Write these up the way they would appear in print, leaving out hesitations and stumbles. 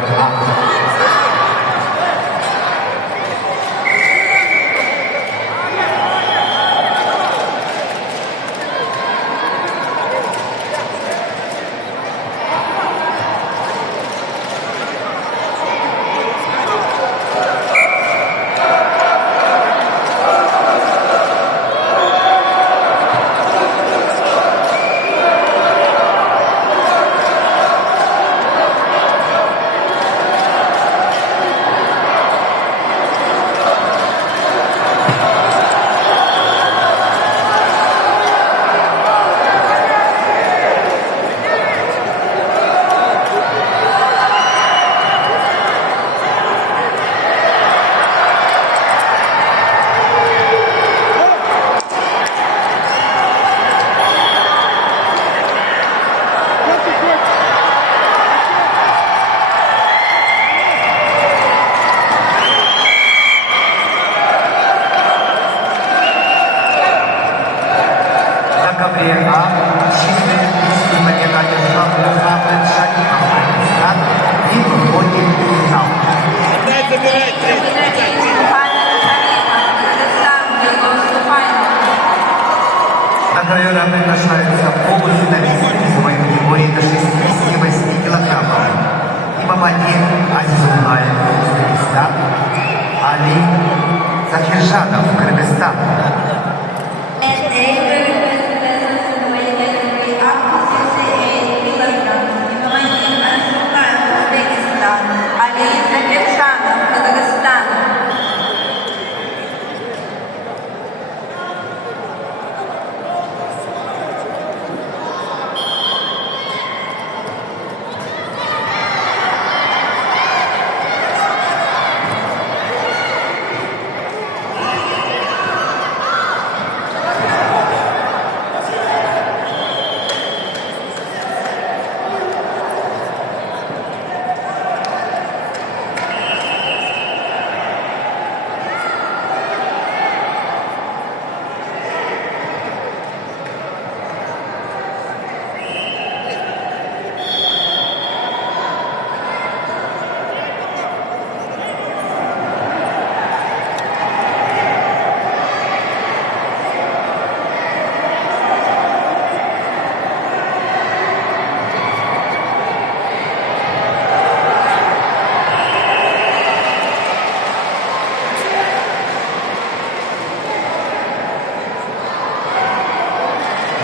номер А. На ковера приглашаются полуфиналисты весовой категории до 68 килограммов. Имамадин Азизуллаев, Узбекистан, Али Захиржанов, Кыргызстан.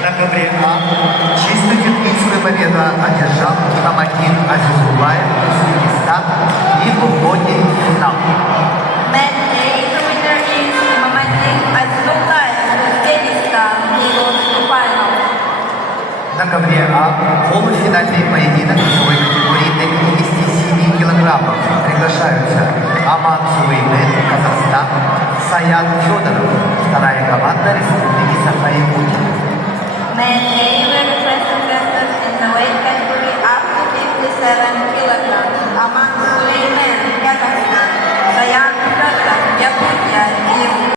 На ковре А чисто техническую победу одержал Имамадин Азизуллаев, Узбекистан, и выходит в финал. На ковре А полуфинальный поединок весовой категории до 57 килограммов приглашаются Аман Сулеймен, Казахстан, Саяд Федоров, вторая команда Республики Саха-Якутия. Men A were the first contestants in the weight category up to 57